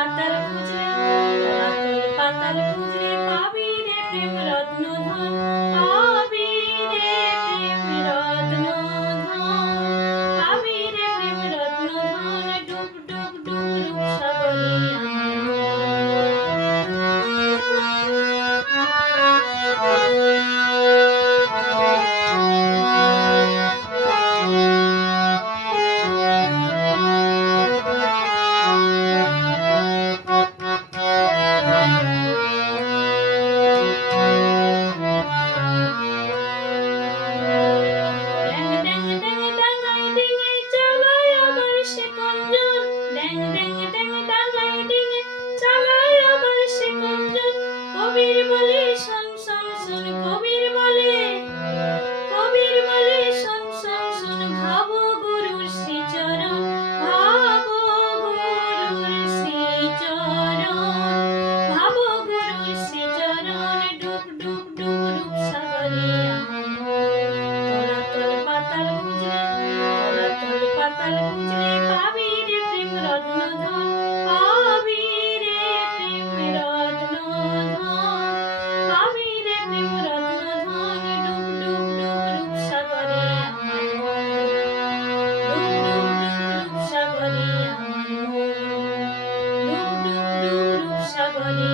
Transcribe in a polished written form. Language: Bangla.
পাতাল খুঁজলে তলাতল পাতাল খুঁজলে পাবি রে প্রেম রত্ন ধন পাবি রে প্রেম রত্ন ধন পাবি রে প্রেম রত্ন ধন ডুব ডুব ডুব রূপ সাগরে কবির বলে শোন শোন শোন কবির বলে শোন শোন শোন ভাবো গুরুর শ্রীচরণ ভাবো গুরুর শ্রীচরণ ভাবো গুরুর শ্রীচরণ ডুব ডুব ডুব রূপ সাগরে তলাতল পাতাল খুঁজলে পাবি রে প্রেম রত্ন ধন পাবি রে প্রেম রত্ন ধন পাবি রে প্রেম রত্ন ধন ডুব ডুব ডুব রূপ সাগরে ডুব ডুব ডুব রূপ সাগরে ডুব ডুব ডুব রূপ সাগরে